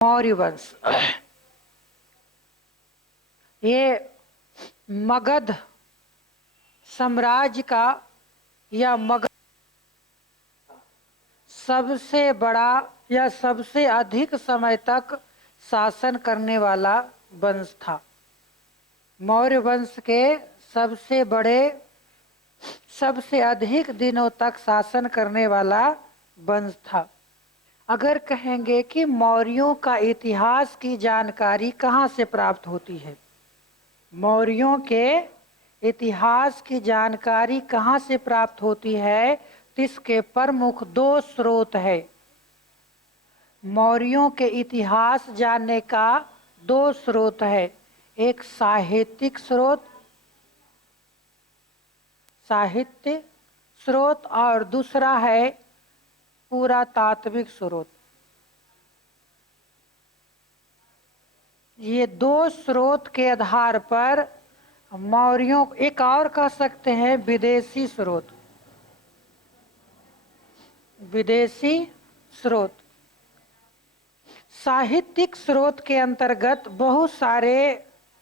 मौर्य वंश ये मगध साम्राज्य का या मगध सबसे बड़ा या सबसे अधिक समय तक शासन करने वाला वंश था। मौर्य वंश के सबसे बड़े सबसे अधिक दिनों तक शासन करने वाला वंश था। अगर कहेंगे कि मौर्यों का इतिहास की जानकारी कहाँ से प्राप्त होती है, मौर्यों के इतिहास की जानकारी कहाँ से प्राप्त होती है, तो इसके प्रमुख दो स्रोत है। मौर्यों के इतिहास जानने का दो स्रोत है, एक साहित्यिक स्रोत, साहित्य स्रोत, और दूसरा है पुरातात्विक स्रोत। ये दो स्रोत के आधार पर मौर्यों, एक और कह सकते हैं विदेशी स्रोत, विदेशी स्रोत। साहित्यिक स्रोत के अंतर्गत बहुत सारे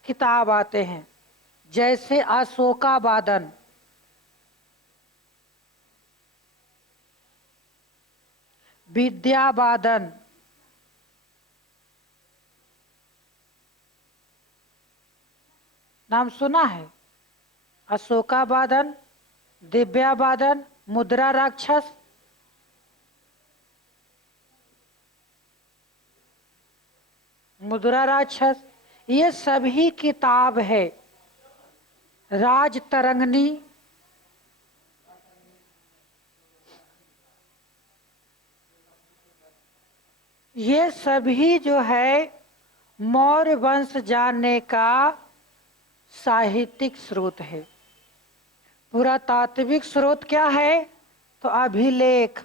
किताब आते हैं, जैसे अशोकावादन, विद्यावादन, नाम सुना है? अशोकावादन, दिव्यावादन, मुद्रा राक्षस, मुद्रा राक्षस, ये सभी किताब है। राजतरंगिणी, ये सभी जो है मौर्य वंश जानने का साहित्यिक स्रोत है। पुरातात्विक स्रोत क्या है? तो अभिलेख,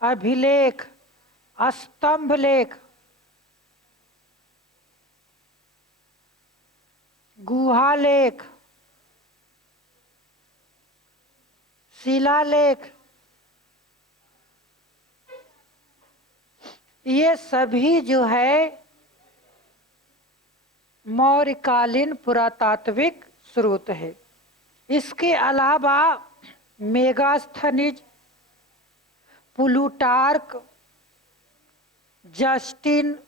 अभिलेख, स्तंभ लेख, गुहालेख, शिलालेख, ये सभी जो है मौर्यकालीन पुरातात्विक स्रोत है। इसके अलावा मेगास्थनीज, प्लूटार्क, जस्टिन,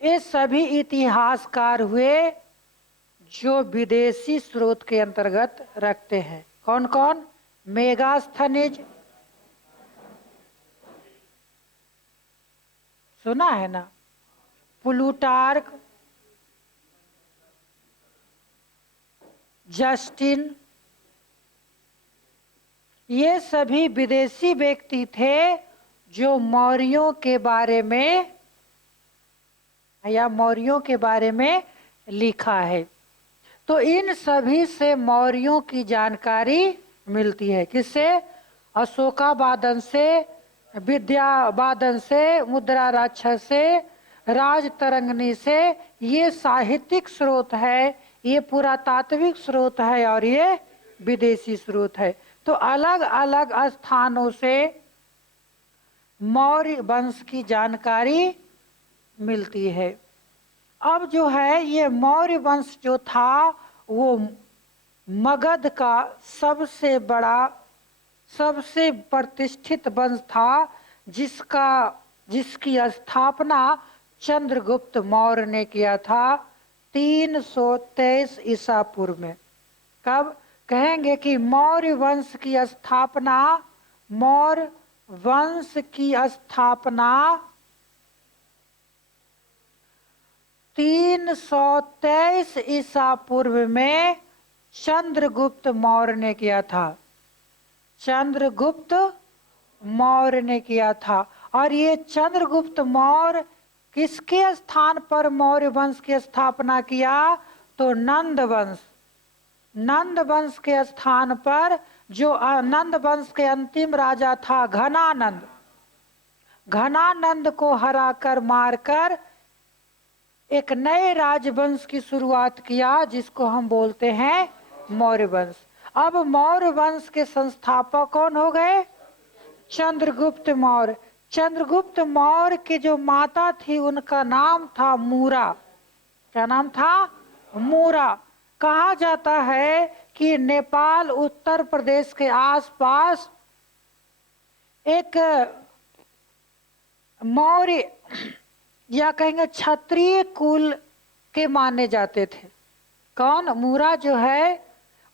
ये सभी इतिहासकार हुए जो विदेशी स्रोत के अंतर्गत रखते हैं। कौन कौन? मेगास्थनीज, सुना है ना? प्लूटार्क, जस्टिन, ये सभी विदेशी व्यक्ति थे जो मौर्यों के बारे में या मौर्यों के बारे में लिखा है। तो इन सभी से मौर्यों की जानकारी मिलती है। किससे? अशोकावादन से, विद्यावादन से, मुद्रा राक्षस से, राजतरंगिणी से। ये साहित्यिक स्रोत है, ये पुरातात्विक स्रोत है और ये विदेशी स्रोत है। तो अलग अलग स्थानों से मौर्य वंश की जानकारी मिलती है। अब जो है ये मौर्य वंश जो था वो मगध का सबसे बड़ा, सबसे प्रतिष्ठित वंश था, जिसकी स्थापना चंद्रगुप्त मौर्य ने किया था 323 ईसा पूर्व में। कब? कहेंगे कि मौर्य वंश की स्थापना, मौर्य वंश की स्थापना 323 ईसा पूर्व में चंद्रगुप्त मौर्य ने किया था। चंद्रगुप्त मौर्य ने किया था। और ये चंद्रगुप्त मौर्य किसके स्थान पर मौर्य वंश की स्थापना किया? तो नंद वंश, नंद वंश के स्थान पर, जो नंद वंश के अंतिम राजा था घनानंद, घनानंद को हराकर मारकर एक नए राजवंश की शुरुआत किया, जिसको हम बोलते हैं मौर्य वंश। अब मौर्य वंश के संस्थापक कौन हो गए? चंद्रगुप्त मौर्य। चंद्रगुप्त मौर्य की जो माता थी उनका नाम था मूरा। क्या नाम था? मूरा। कहा जाता है कि नेपाल उत्तर प्रदेश के आसपास एक मौर्य या कहेंगे क्षत्रिय कुल के माने जाते थे। कौन? मूरा जो है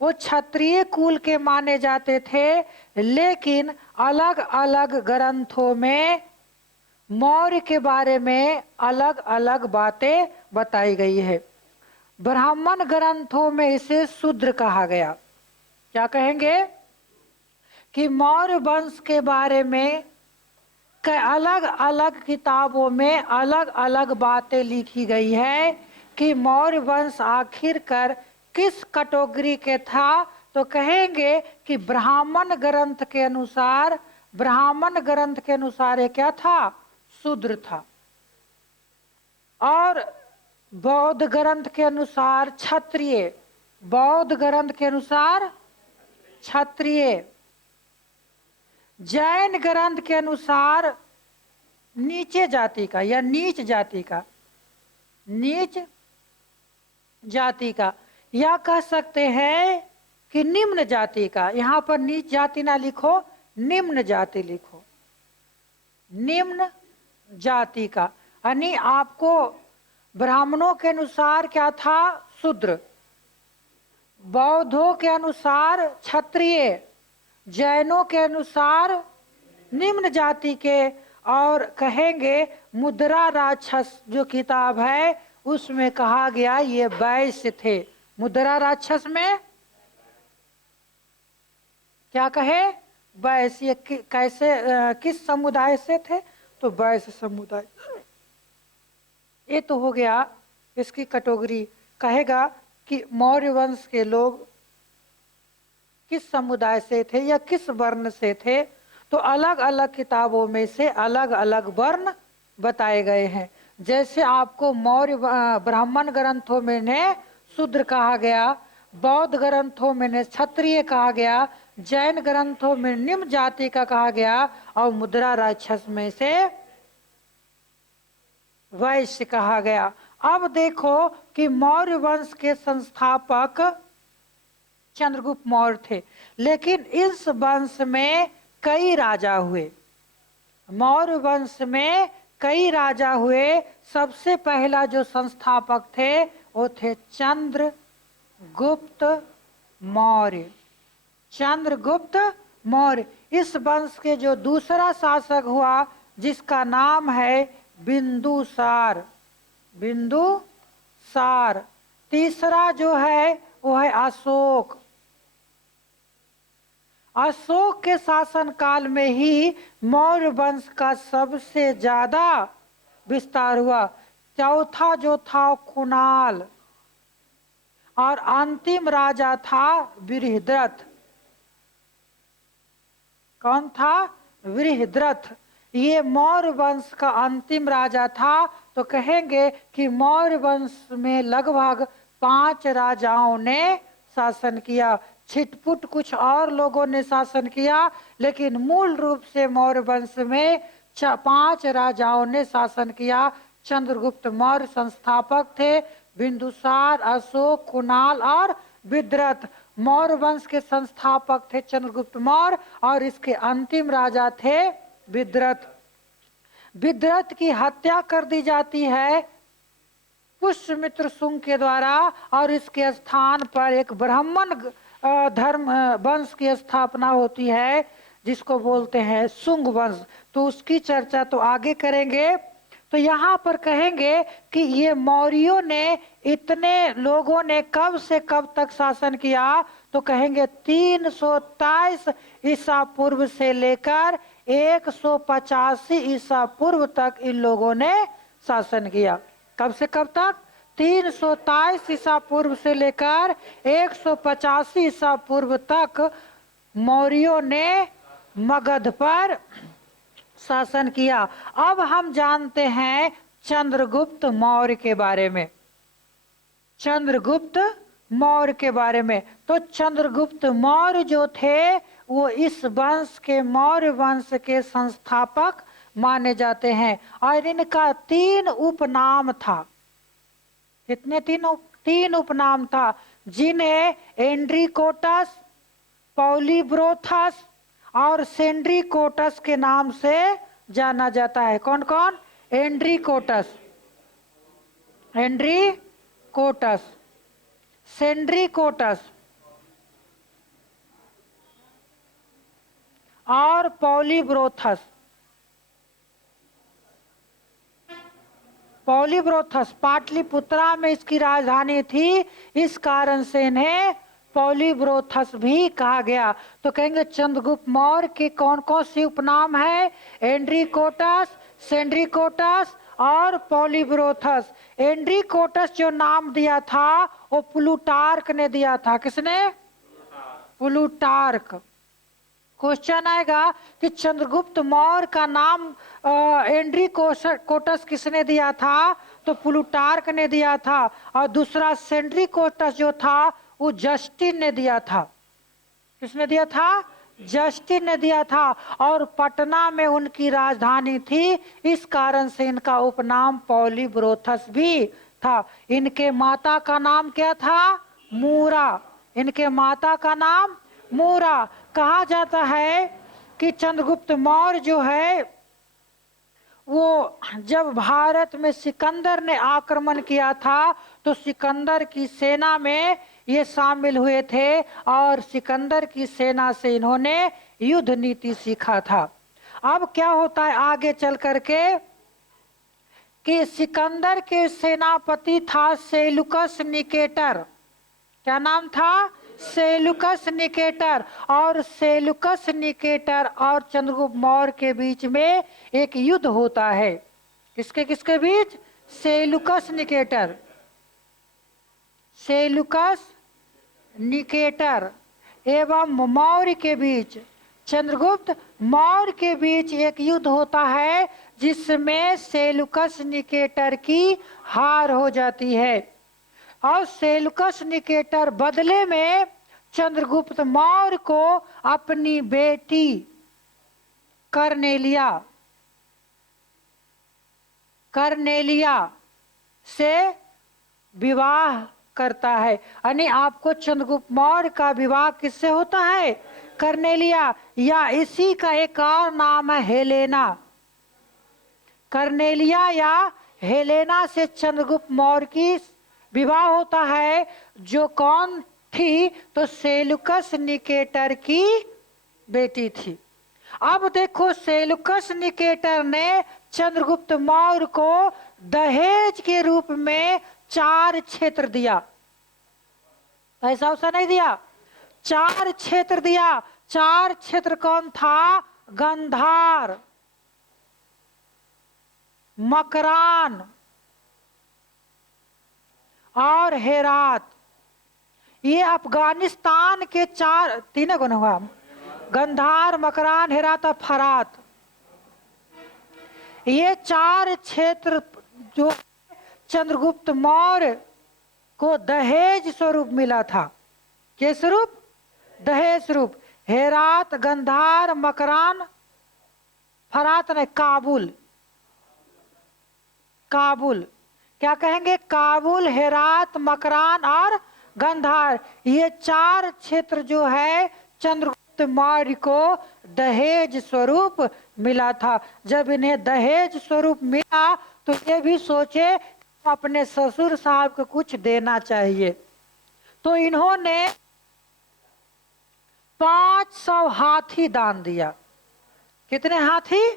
वो क्षत्रिय कुल के माने जाते थे, लेकिन अलग अलग ग्रंथों में मौर्य के बारे में अलग अलग बातें बताई गई है। ब्राह्मण ग्रंथों में इसे शूद्र कहा गया। क्या कहेंगे? कि मौर्य वंश के बारे में अलग अलग किताबों में अलग अलग बातें लिखी गई है कि मौर्य वंश आखिरकार किस कैटेगरी के था। तो कहेंगे कि ब्राह्मण ग्रंथ के अनुसार, ब्राह्मण ग्रंथ के अनुसार ये क्या था? शूद्र था। और बौद्ध ग्रंथ के अनुसार क्षत्रिय, बौद्ध ग्रंथ के अनुसार क्षत्रिय, जैन ग्रंथ के अनुसार नीचे जाति का या नीच जाति का, नीच जाति का, या कह सकते हैं कि निम्न जाति का। यहां पर नीच जाति ना लिखो, निम्न जाति लिखो, निम्न जाति का। यानी आपको ब्राह्मणों के अनुसार क्या था? शूद्र, बौद्धों के अनुसार क्षत्रिय, जैनों के अनुसार निम्न जाति के। और कहेंगे मुद्रा राक्षस जो किताब है उसमें कहा गया ये वैश्य थे। मुद्रा राक्षस में क्या कहे? वैश्य। कैसे किस समुदाय से थे? तो वैश्य समुदाय। ये तो हो गया इसकी कैटेगरी। कहेगा कि मौर्य वंश के लोग किस समुदाय से थे या किस वर्ण से थे, तो अलग अलग किताबों में से अलग अलग वर्ण बताए गए हैं। जैसे आपको मौर्य ब्राह्मण ग्रंथों में ने शूद्र कहा गया, बौद्ध ग्रंथों में ने क्षत्रिय कहा गया, जैन ग्रंथों में निम्न जाति का कहा गया, और मुद्रा राक्षस में से वैश्य कहा गया। अब देखो कि मौर्य वंश के संस्थापक चंद्रगुप्त मौर्य थे, लेकिन इस वंश में कई राजा हुए। मौर्य वंश में कई राजा हुए। सबसे पहला जो संस्थापक थे वो थे चंद्रगुप्त मौर्य। चंद्रगुप्त मौर्य। इस वंश के जो दूसरा शासक हुआ जिसका नाम है बिंदुसार, बिंदुसार। तीसरा जो है वो है अशोक। अशोक के शासन काल में ही मौर्य वंश का सबसे ज्यादा विस्तार हुआ। चौथा जो था कुणाल, और अंतिम राजा था बृहद्रथ। कौन था? बृहद्रथ। ये मौर्य वंश का अंतिम राजा था। तो कहेंगे कि मौर्य वंश में लगभग 5 राजाओं ने शासन किया। छिटपुट कुछ और लोगों ने शासन किया, लेकिन मूल रूप से मौर्य वंश में 5 राजाओं ने शासन किया। चंद्रगुप्त मौर्य संस्थापक थे, बिंदुसार, अशोक, कुणाल और बृहद्रथ। मौर्य वंश के संस्थापक थे चंद्रगुप्त मौर्य, और इसके अंतिम राजा थे बृहद्रथ। बृहद्रथ की हत्या कर दी जाती है पुष्यमित्र शुंग के द्वारा, और इसके स्थान पर एक ब्राह्मण धर्म वंश की स्थापना होती है जिसको बोलते हैं शुंग वंश। तो उसकी चर्चा तो आगे करेंगे। तो यहाँ पर कहेंगे कि ये मौर्यों ने, इतने लोगों ने कब से कब तक शासन किया, तो कहेंगे 323 ईसा पूर्व से लेकर 185 ईसा पूर्व तक इन लोगों ने शासन किया। कब से कब तक? 323 ईसा पूर्व से लेकर 185 ईसा पूर्व तक मौर्यों ने मगध पर शासन किया। अब हम जानते हैं चंद्रगुप्त मौर्य के बारे में। चंद्रगुप्त मौर्य के बारे में। तो चंद्रगुप्त मौर्य जो थे वो इस वंश के, मौर्य वंश के संस्थापक माने जाते हैं। और इनका 3 उपनाम था। कितने? तीन उपनाम था, जिन्हें एंड्रिकोटस, पॉलीब्रोथस और सेंड्रिकोटस के नाम से जाना जाता है। कौन कौन? एंड्रिकोटस, एंड्रिकोटस, सेंड्रिकोटस और पॉलीब्रोथस। पॉलीब्रोथस पाटलिपुत्रा में इसकी राजधानी थी, इस कारण से इन्हें पॉलीब्रोथस भी कहा गया। तो कहेंगे चंद्रगुप्त मौर्य के कौन कौन से उपनाम है? एंड्रिकोटस, सेंड्रिकोटस और पॉलीब्रोथस। एंड्रिकोटस जो नाम दिया था वो प्लूटार्क ने दिया था। किसने? प्लूटार्क। क्वेश्चन आएगा कि चंद्रगुप्त मौर्य का नाम एंड्रिकोटस किसने दिया था? तो प्लूटार्क ने दिया था। और दूसरा सेंड्रिकोटस जो था वो जस्टिन ने दिया था। किसने दिया था? जस्टिन ने दिया था। और पटना में उनकी राजधानी थी, इस कारण से इनका उपनाम पॉलीब्रोथस भी था। इनके माता का नाम क्या था? मूरा। इनके माता का नाम मूरा। कहा जाता है कि चंद्रगुप्त मौर्य जो है वो जब भारत में सिकंदर ने आक्रमण किया था तो सिकंदर की सेना में ये शामिल हुए थे और सिकंदर की सेना से इन्होंने युद्ध नीति सीखा था। अब क्या होता है आगे चल करके कि सिकंदर के सेनापति था सेलुकस निकेटर। क्या नाम था? Seleucus Nicator. और सेलुकस निकेटर और चंद्रगुप्त मौर्य के बीच में एक युद्ध होता है। किसके किसके बीच? सेलुकस निकेटर, सेलुकस निकेटर एवं मौर्य के बीच, चंद्रगुप्त मौर्य के बीच एक युद्ध होता है जिसमें सेलुकस निकेटर की हार हो जाती है। और सेलुकस निकेटर बदले में चंद्रगुप्त मौर्य को अपनी बेटी कर्नेलिया से विवाह करता है। यानी आपको चंद्रगुप्त मौर्य का विवाह किससे होता है? कर्नेलिया, या इसी का एक और नाम है हेलेना। कर्नेलिया या हेलेना से चंद्रगुप्त मौर्य की विवाह होता है, जो कौन थी? तो सेलुकस निकेटर की बेटी थी। अब देखो सेलुकस निकेटर ने चंद्रगुप्त मौर्य को दहेज के रूप में 4 क्षेत्र दिया। ऐसा वैसा नहीं दिया, 4 क्षेत्र दिया। 4 क्षेत्र कौन था? गंधार, मकरान और हेरात। ये अफगानिस्तान के 3 गुण हुआ, गंधार, मकरान, हेरात और फरात। ये 4 क्षेत्र जो चंद्रगुप्त मौर्य को दहेज स्वरूप मिला था। के स्वरूप? दहेज स्वरूप। हेरात, गंधार, मकरान, फरात ने काबुल। काबुल क्या कहेंगे? काबुल, हेरात, मकरान और गंधार। ये 4 क्षेत्र जो है चंद्रगुप्त मौर्य को दहेज स्वरूप मिला था। जब इन्हें दहेज स्वरूप मिला तो ये भी सोचे अपने ससुर साहब को कुछ देना चाहिए, तो इन्होंने 500 हाथी दान दिया। कितने हाथी?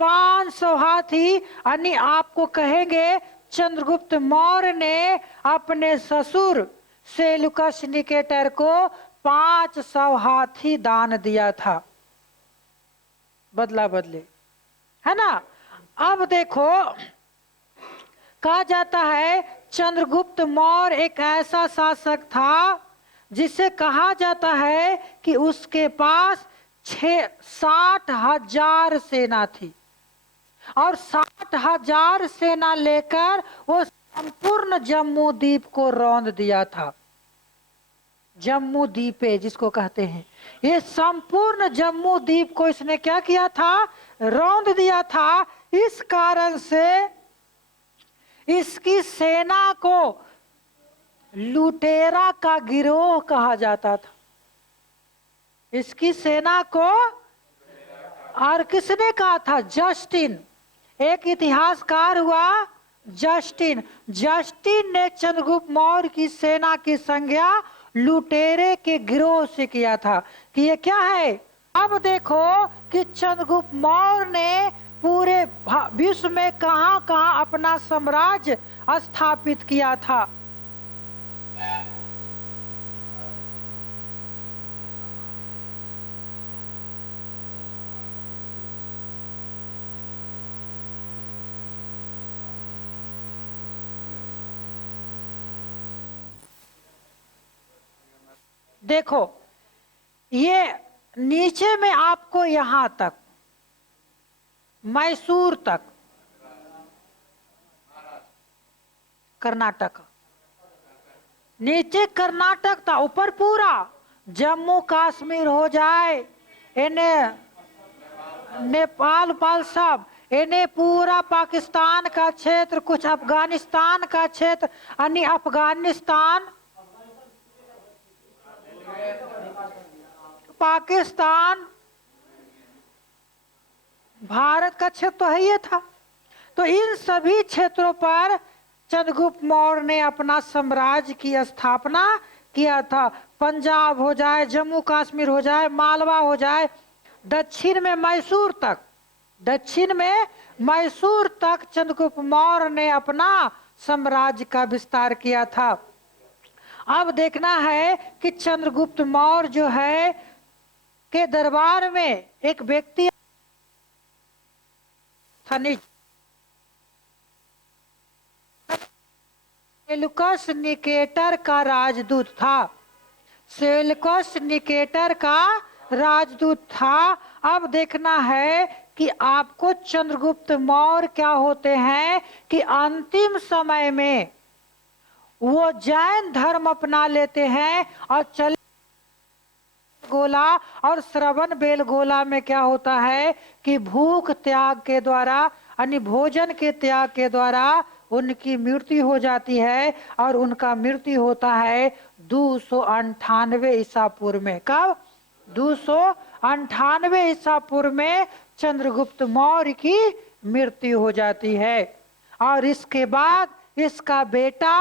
500 हाथी। यानी आपको कहेंगे चंद्रगुप्त मौर्य ने अपने ससुर सेलुकस निकेटर को 500 हाथी दान दिया था, बदला बदले, है ना। अब देखो कहा जाता है चंद्रगुप्त मौर्य एक ऐसा शासक था जिसे कहा जाता है कि उसके पास 60,000 सेना थी और 60,000 सेना लेकर वो संपूर्ण जम्मू द्वीप को रौंद दिया था। जम्मू द्वीपे जिसको कहते हैं, ये संपूर्ण जम्मू द्वीप को इसने क्या किया था, रौंद दिया था। इस कारण से इसकी सेना को लुटेरा का गिरोह कहा जाता था। इसकी सेना को, और किसने कहा था, जस्टिन, एक इतिहासकार हुआ जस्टिन। जस्टिन ने चंद्रगुप्त मौर्य की सेना की संज्ञा लुटेरे के गिरोह से किया था कि ये क्या है। अब देखो कि चंद्रगुप्त मौर्य ने पूरे विश्व में कहां कहां अपना साम्राज्य स्थापित किया था। देखो ये नीचे में आपको यहां तक मैसूर तक, कर्नाटक, नीचे कर्नाटक था, ऊपर पूरा जम्मू कश्मीर हो जाए, इन्हें नेपाल पाल सब, इन्हें पूरा पाकिस्तान का क्षेत्र, कुछ अफगानिस्तान का क्षेत्र, यानी अफगानिस्तान, पाकिस्तान, भारत का क्षेत्र तो है ये था। तो इन सभी क्षेत्रों पर चंद्रगुप्त मौर्य ने अपना साम्राज्य की स्थापना किया था। पंजाब हो जाए, जम्मू कश्मीर हो जाए, मालवा हो जाए, दक्षिण में मैसूर तक, दक्षिण में मैसूर तक चंद्रगुप्त मौर्य ने अपना साम्राज्य का विस्तार किया था। अब देखना है कि चंद्रगुप्त मौर्य जो है के दरबार में एक व्यक्ति सेल्यूकस निकेटर का राजदूत था, सेल्यूकस निकेटर का राजदूत था। अब देखना है कि आपको चंद्रगुप्त मौर्य क्या होते हैं कि अंतिम समय में वो जैन धर्म अपना लेते हैं और चले गोला और श्रवण बेलगोला में क्या होता है कि भूख त्याग के द्वारा, यानी भोजन के त्याग के द्वारा उनकी मृत्यु हो जाती है, और उनका मृत्यु होता है 298 ईसा पूर्व में। कब? 298 ईसा पूर्व में चंद्रगुप्त मौर्य की मृत्यु हो जाती है। और इसके बाद इसका बेटा